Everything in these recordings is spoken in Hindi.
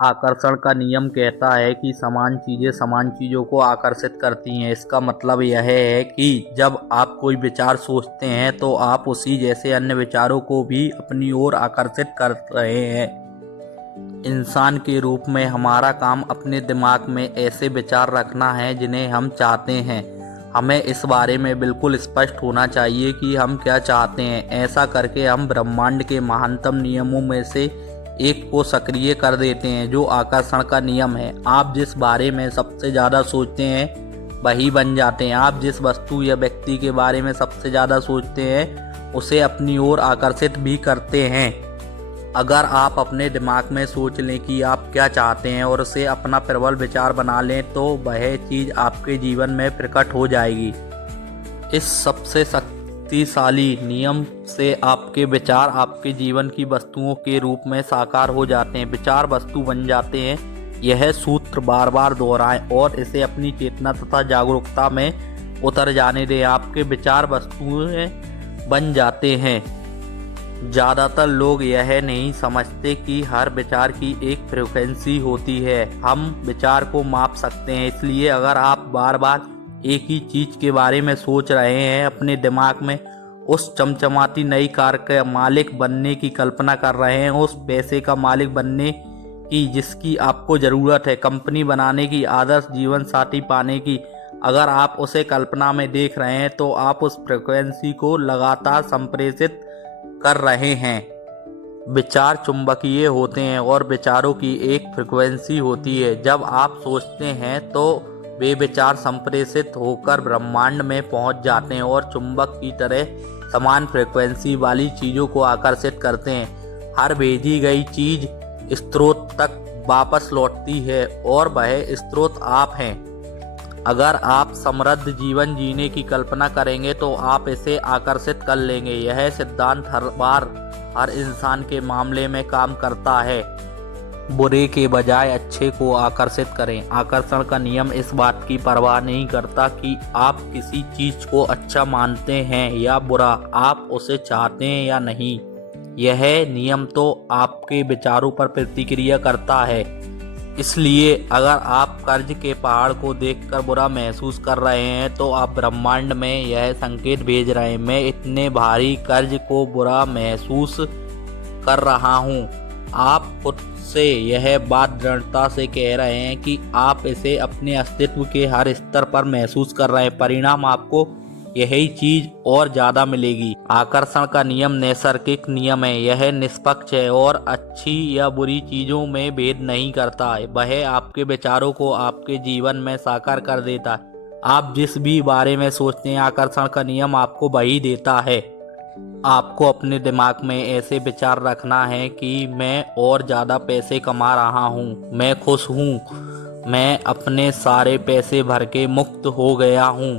आकर्षण का नियम कहता है कि समान चीजें समान चीजों को आकर्षित करती हैं। इसका मतलब यह है कि जब आप कोई विचार सोचते हैं तो आप उसी जैसे अन्य विचारों को भी अपनी ओर आकर्षित कर रहे हैं। इंसान के रूप में हमारा काम अपने दिमाग में ऐसे विचार रखना है जिन्हें हम चाहते हैं। हमें इस बारे में बिल्कुल स्पष्ट होना चाहिए कि हम क्या चाहते हैं। ऐसा करके हम ब्रह्मांड के महानतम नियमों में से एक को सक्रिय कर देते हैं, जो आकर्षण का नियम है। आप जिस बारे में सबसे ज़्यादा सोचते हैं वही बन जाते हैं। आप जिस वस्तु या व्यक्ति के बारे में सबसे ज़्यादा सोचते हैं उसे अपनी ओर आकर्षित भी करते हैं। अगर आप अपने दिमाग में सोच लें कि आप क्या चाहते हैं और उसे अपना प्रबल विचार बना लें तो वह चीज़ आपके जीवन में प्रकट हो जाएगी। इस सबसे शक्तिशाली नियम से आपके विचार आपके जीवन की वस्तुओं के रूप में साकार हो जाते हैं। विचार वस्तु बन जाते हैं। यह सूत्र बार बार दोहराएं और इसे अपनी चेतना तथा जागरूकता में उतर जाने दें। आपके विचार वस्तुएं बन जाते हैं। ज़्यादातर लोग यह नहीं समझते कि हर विचार की एक फ्रीक्वेंसी होती है। हम विचार को माप सकते हैं। इसलिए अगर आप बार बार एक ही चीज़ के बारे में सोच रहे हैं, अपने दिमाग में उस चमचमाती नई कार का मालिक बनने की कल्पना कर रहे हैं, उस पैसे का मालिक बनने की जिसकी आपको ज़रूरत है, कंपनी बनाने की, आदर्श जीवन साथी पाने की, अगर आप उसे कल्पना में देख रहे हैं तो आप उस फ्रीक्वेंसी को लगातार संप्रेषित कर रहे हैं। विचार चुंबकीय होते हैं और विचारों की एक फ्रीक्वेंसी होती है। जब आप सोचते हैं तो वे विचार संप्रेषित होकर ब्रह्मांड में पहुंच जाते हैं और चुंबक की तरह समान फ्रीक्वेंसी वाली चीज़ों को आकर्षित करते हैं। हर भेजी गई चीज़ स्रोत तक वापस लौटती है और वह स्रोत आप हैं। अगर आप समृद्ध जीवन जीने की कल्पना करेंगे तो आप इसे आकर्षित कर लेंगे। यह सिद्धांत हर बार हर इंसान के मामले में काम करता है। बुरे के बजाय अच्छे को आकर्षित करें। आकर्षण का नियम इस बात की परवाह नहीं करता कि आप किसी चीज़ को अच्छा मानते हैं या बुरा, आप उसे चाहते हैं या नहीं। यह नियम तो आपके विचारों पर प्रतिक्रिया करता है। इसलिए अगर आप कर्ज के पहाड़ को देखकर बुरा महसूस कर रहे हैं तो आप ब्रह्मांड में यह संकेत भेज रहे हैं, मैं इतने भारी कर्ज को बुरा महसूस कर रहा हूँ। आप खुद से यह बात दृढ़ता से कह रहे हैं कि आप इसे अपने अस्तित्व के हर स्तर पर महसूस कर रहे हैं। परिणाम आपको यही चीज और ज़्यादा मिलेगी। आकर्षण का नियम नैसर्गिक नियम है। यह निष्पक्ष है और अच्छी या बुरी चीज़ों में भेद नहीं करता है। वह आपके विचारों को आपके जीवन में साकार कर देता है। आप जिस भी बारे में सोचते हैं, आकर्षण का नियम आपको वही देता है। आपको अपने दिमाग में ऐसे विचार रखना है कि मैं और ज़्यादा पैसे कमा रहा हूँ, मैं खुश हूँ, मैं अपने सारे पैसे भर के मुक्त हो गया हूँ,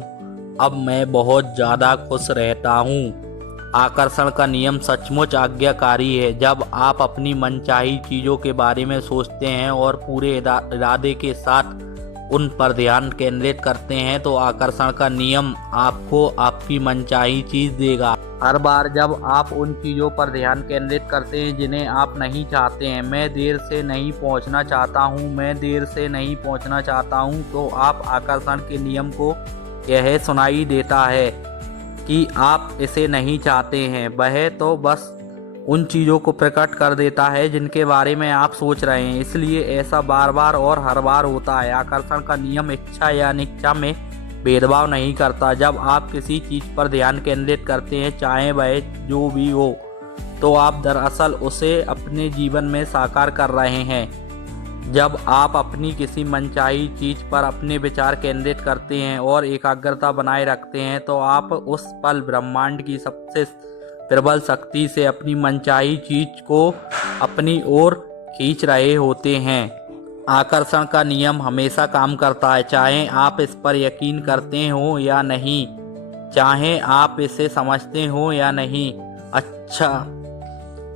अब मैं बहुत ज़्यादा खुश रहता हूँ। आकर्षण का नियम सचमुच आज्ञाकारी है। जब आप अपनी मनचाही चीज़ों के बारे में सोचते हैं और पूरे इरादे के साथ उन पर ध्यान केंद्रित करते हैं तो आकर्षण का नियम आपको आपकी मनचाही चीज़ देगा। हर बार जब आप उन चीज़ों पर ध्यान केंद्रित करते हैं जिन्हें आप नहीं चाहते हैं, मैं देर से नहीं पहुंचना चाहता हूं, मैं देर से नहीं पहुंचना चाहता हूं, तो आप आकर्षण के नियम को यह सुनाई देता है कि आप इसे नहीं चाहते हैं। वह तो बस उन चीज़ों को प्रकट कर देता है जिनके बारे में आप सोच रहे हैं। इसलिए ऐसा बार बार और हर बार होता है। आकर्षण का नियम इच्छा या अनिच्छा में भेदभाव नहीं करता। जब आप किसी चीज़ पर ध्यान केंद्रित करते हैं, चाहे वह जो भी हो, तो आप दरअसल उसे अपने जीवन में साकार कर रहे हैं। जब आप अपनी किसी मनचाही चीज़ पर अपने विचार केंद्रित करते हैं और एकाग्रता बनाए रखते हैं तो आप उस पल ब्रह्मांड की सबसे प्रबल शक्ति से अपनी मनचाही चीज़ को अपनी ओर खींच रहे होते हैं। आकर्षण का नियम हमेशा काम करता है, चाहे आप इस पर यकीन करते हो या नहीं, चाहे आप इसे समझते हो या नहीं। अच्छा,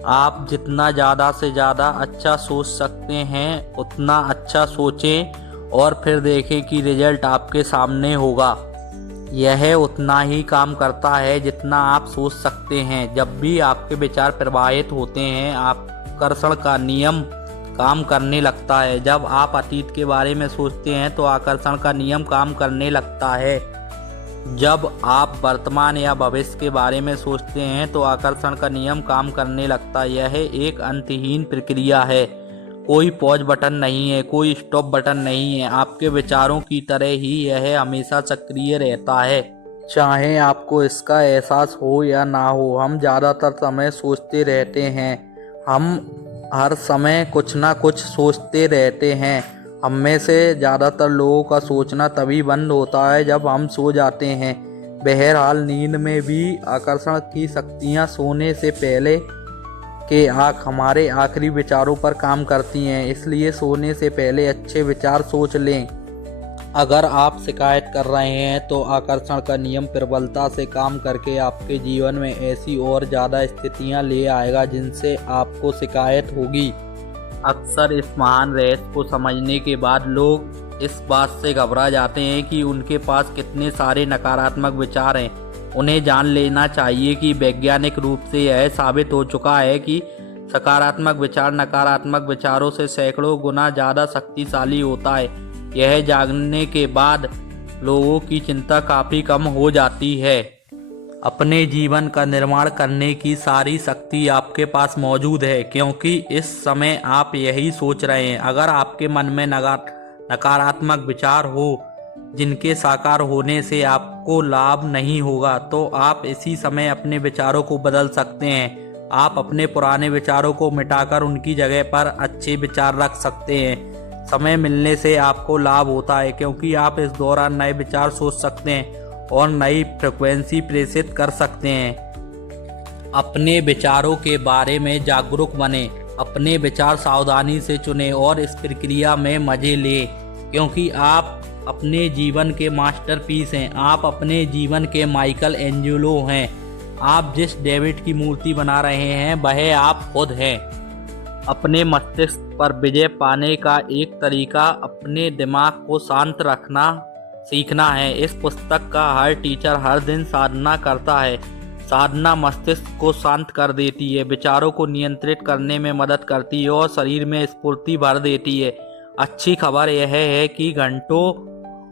आप जितना ज़्यादा से ज़्यादा अच्छा सोच सकते हैं उतना अच्छा सोचें और फिर देखें कि रिजल्ट आपके सामने होगा। यह उतना ही काम करता है जितना आप सोच सकते हैं। जब भी आपके विचार प्रवाहित होते हैं, आकर्षण का नियम काम करने लगता है। जब आप अतीत के बारे में सोचते हैं तो आकर्षण का नियम काम करने लगता है। जब आप वर्तमान या भविष्य के बारे में सोचते हैं तो आकर्षण का नियम काम करने लगता है। यह एक अंतहीन प्रक्रिया है। कोई पॉज बटन नहीं है, कोई स्टॉप बटन नहीं है। आपके विचारों की तरह ही यह हमेशा सक्रिय रहता है, चाहे आपको इसका एहसास हो या ना हो। हम ज़्यादातर समय सोचते रहते हैं। हम हर समय कुछ ना कुछ सोचते रहते हैं। हम में से ज़्यादातर लोगों का सोचना तभी बंद होता है जब हम सो जाते हैं। बहरहाल नींद में भी आकर्षण की शक्तियाँ सोने से पहले के हमारे आखिरी विचारों पर काम करती हैं। इसलिए सोने से पहले अच्छे विचार सोच लें। अगर आप शिकायत कर रहे हैं तो आकर्षण का नियम प्रबलता से काम करके आपके जीवन में ऐसी और ज़्यादा स्थितियां ले आएगा जिनसे आपको शिकायत होगी। अक्सर इस महान रहस्य को समझने के बाद लोग इस बात से घबरा जाते हैं कि उनके पास कितने सारे नकारात्मक विचार हैं। उन्हें जान लेना चाहिए कि वैज्ञानिक रूप से यह साबित हो चुका है कि सकारात्मक विचार नकारात्मक विचारों से सैकड़ों गुना ज़्यादा शक्तिशाली होता है। यह जानने के बाद लोगों की चिंता काफ़ी कम हो जाती है। अपने जीवन का निर्माण करने की सारी शक्ति आपके पास मौजूद है, क्योंकि इस समय आप यही सोच रहे हैं। अगर आपके मन में नकारात्मक विचार हो जिनके साकार होने से आपको लाभ नहीं होगा, तो आप इसी समय अपने विचारों को बदल सकते हैं। आप अपने पुराने विचारों को मिटाकर उनकी जगह पर अच्छे विचार रख सकते हैं। समय मिलने से आपको लाभ होता है, क्योंकि आप इस दौरान नए विचार सोच सकते हैं और नई फ्रिक्वेंसी प्रेषित कर सकते हैं। अपने विचारों के बारे में जागरूक बने। अपने विचार सावधानी से चुनें और इस प्रक्रिया में मजे लें, क्योंकि आप अपने जीवन के मास्टरपीस हैं। आप अपने जीवन के माइकल एंजेलो हैं। आप जिस डेविड की मूर्ति बना रहे हैं वह आप खुद हैं। अपने मस्तिष्क पर विजय पाने का एक तरीका अपने दिमाग को शांत रखना सीखना है। इस पुस्तक का हर टीचर हर दिन साधना करता है। साधना मस्तिष्क को शांत कर देती है, विचारों को नियंत्रित करने में मदद करती है और शरीर में स्फूर्ति भर देती है। अच्छी खबर यह है कि घंटों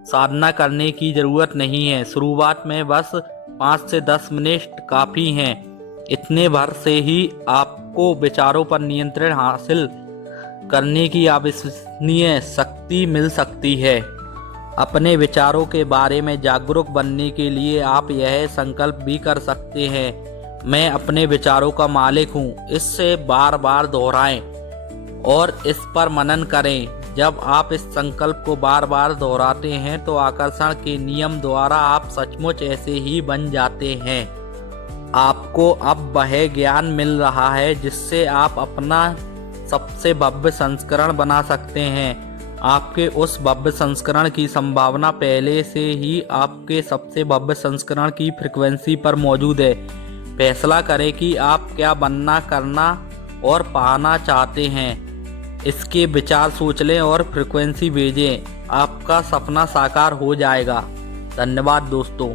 साधना करने की ज़रूरत नहीं है। शुरुआत में बस 5 से 10 मिनट काफ़ी हैं। इतने भर से ही आपको विचारों पर नियंत्रण हासिल करने की अविश्वसनीय शक्ति मिल सकती है। अपने विचारों के बारे में जागरूक बनने के लिए आप यह संकल्प भी कर सकते हैं, मैं अपने विचारों का मालिक हूँ। इससे बार बार दोहराएं और इस पर मनन करें। जब आप इस संकल्प को बार बार दोहराते हैं तो आकर्षण के नियम द्वारा आप सचमुच ऐसे ही बन जाते हैं। आपको अब वह ज्ञान मिल रहा है जिससे आप अपना सबसे भव्य संस्करण बना सकते हैं। आपके उस भव्य संस्करण की संभावना पहले से ही आपके सबसे भव्य संस्करण की फ्रिक्वेंसी पर मौजूद है। फैसला करें कि आप क्या बनना, करना और पाना चाहते हैं। इसके विचार सोच लें और फ्रिक्वेंसी भेजें। आपका सपना साकार हो जाएगा। धन्यवाद दोस्तों।